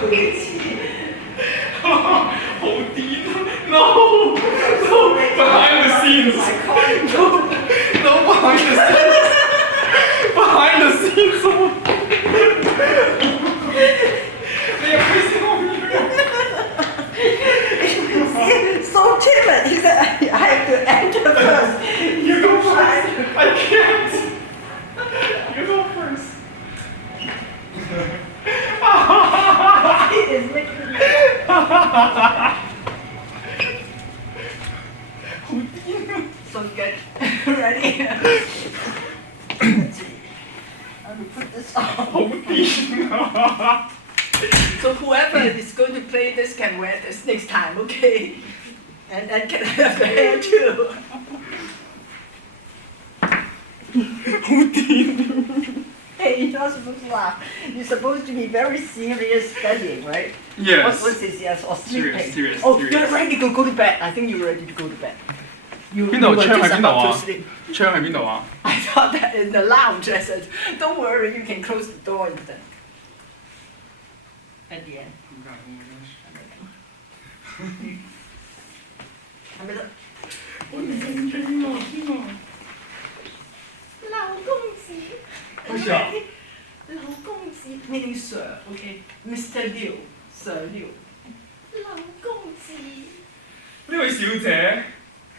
好癲 ！No behind the scenes no behind the scenes behind the scenes 你又會笑？So timid, he said, I have to enter first. You go first. I can't. You go first. He is making me. So get ready. Let's see. I will put this on. 好癲 So whoever is going to play this can wear this next time, okay? And can have the hair too. 好癲 Hey, you're not supposed to laugh. You're supposed to be very serious studying, right? Yes. What's this? Yes, or sleeping. Serious, Oh, serious. you're ready to go to bed. I think you're ready to go to bed. You 邊度 were 槍 just 喺邊度 about 啊 to sleep. 槍喺邊度啊 I thought that in the lounge. I said, don't worry, you can close the door instead. At the end. 係咪得？老公子。好似啊老公子，meaning Sir, okay? Mr. Liu, Sir Liu. 老公子。呢位小姐，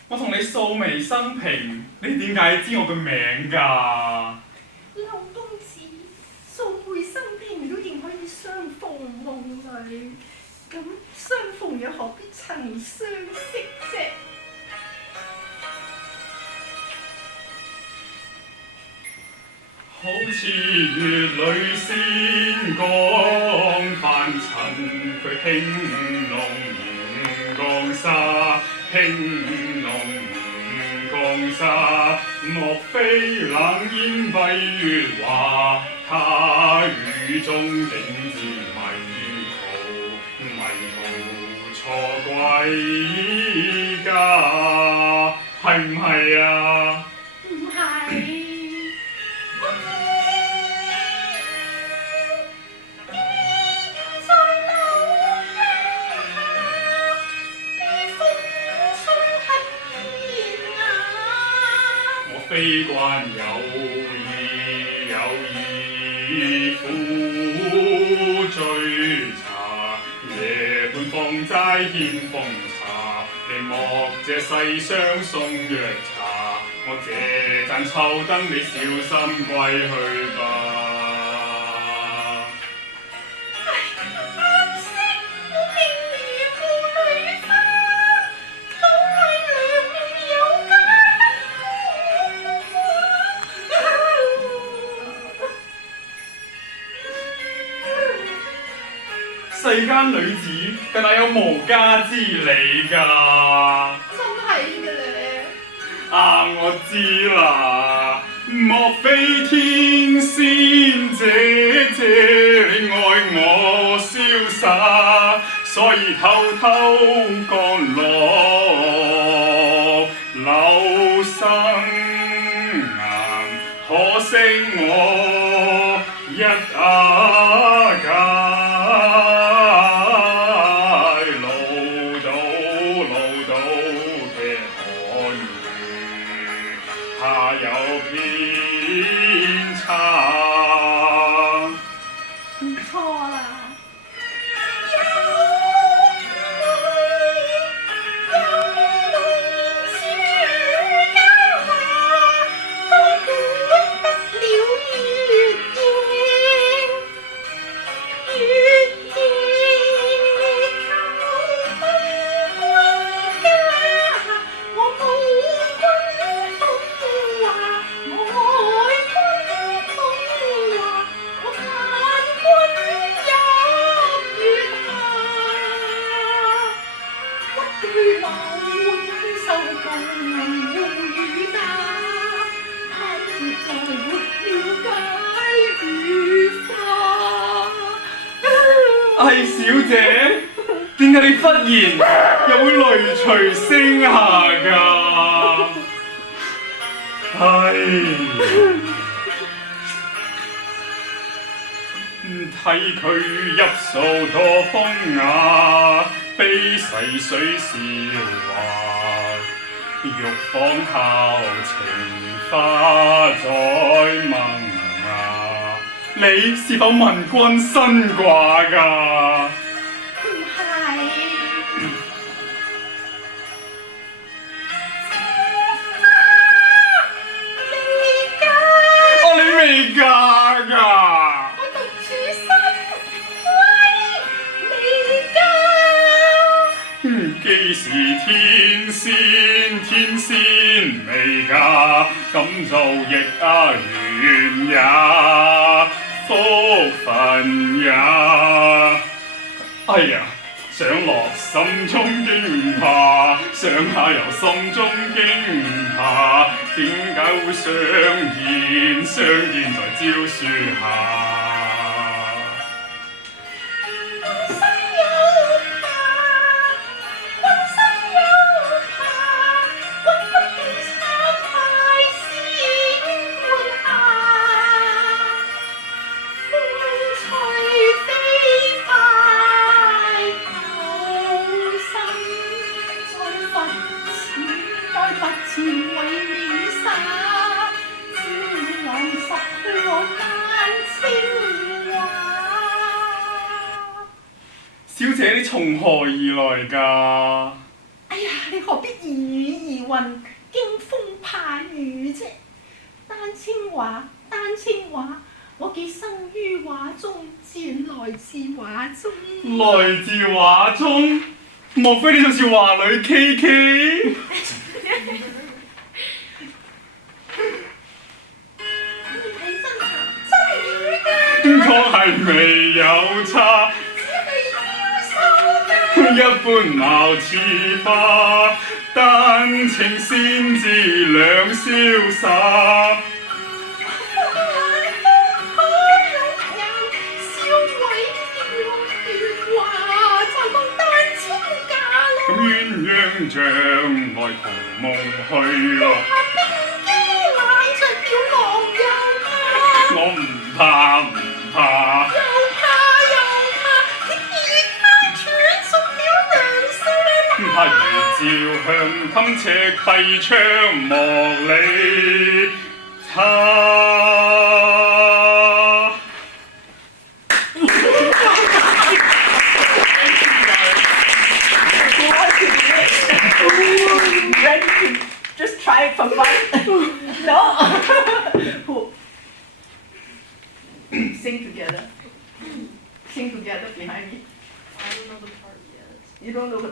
我同你素未生平，你點解知我嘅名㗎？老公子，素昧生平都仍可以相逢夢裏，咁相逢又何必曾相識啫？好似月裏仙光泛塵，佢輕弄鹽江沙，輕弄鹽江沙。莫非冷煙蔽月華，他雨中竟至迷途錯歸家，係唔係啊？唔係。非慣有意苦追查，夜半放齋獻奉茶，你莫這世上送藥茶，我這盞臭燈你小心歸去吧。世間女子更係有無家之理㗎。真係嘅咧。我知啦，莫非天仙姐姐你愛我瀟灑，所以偷偷降落留生硬，可惜我一家。小姐，點解你忽然又會淚垂聲下㗎？睇佢入數多風雅，悲逝水笑話，玉坊後情花再萌芽。你是否問君新掛㗎？唔係。哦，你未嫁㗎？我獨處心歸未嫁。既是天仙未嫁，咁做亦緣也，福分也。哎呀！上落心中驚怕，上下由心中驚怕，點解會相見在蕉樹下？前為你灑，招浪十過丹青華。小姐，你從何而來㗎？哎呀，你何必疑雨疑雲，驚風怕雨啫？丹青華，我既生於畫中，自然來自畫中。來自畫中？莫非你就是華女 KK？確係未有差，一般貌似花，丹青仙子兩瀟灑。咁鴛鴦像來同夢去咯。我唔怕，怕如照向襟赤閉窗莫理他。Ready to just try it for fun? No? Sing together. Sing together behind me. I don't know the part yet. You don't know the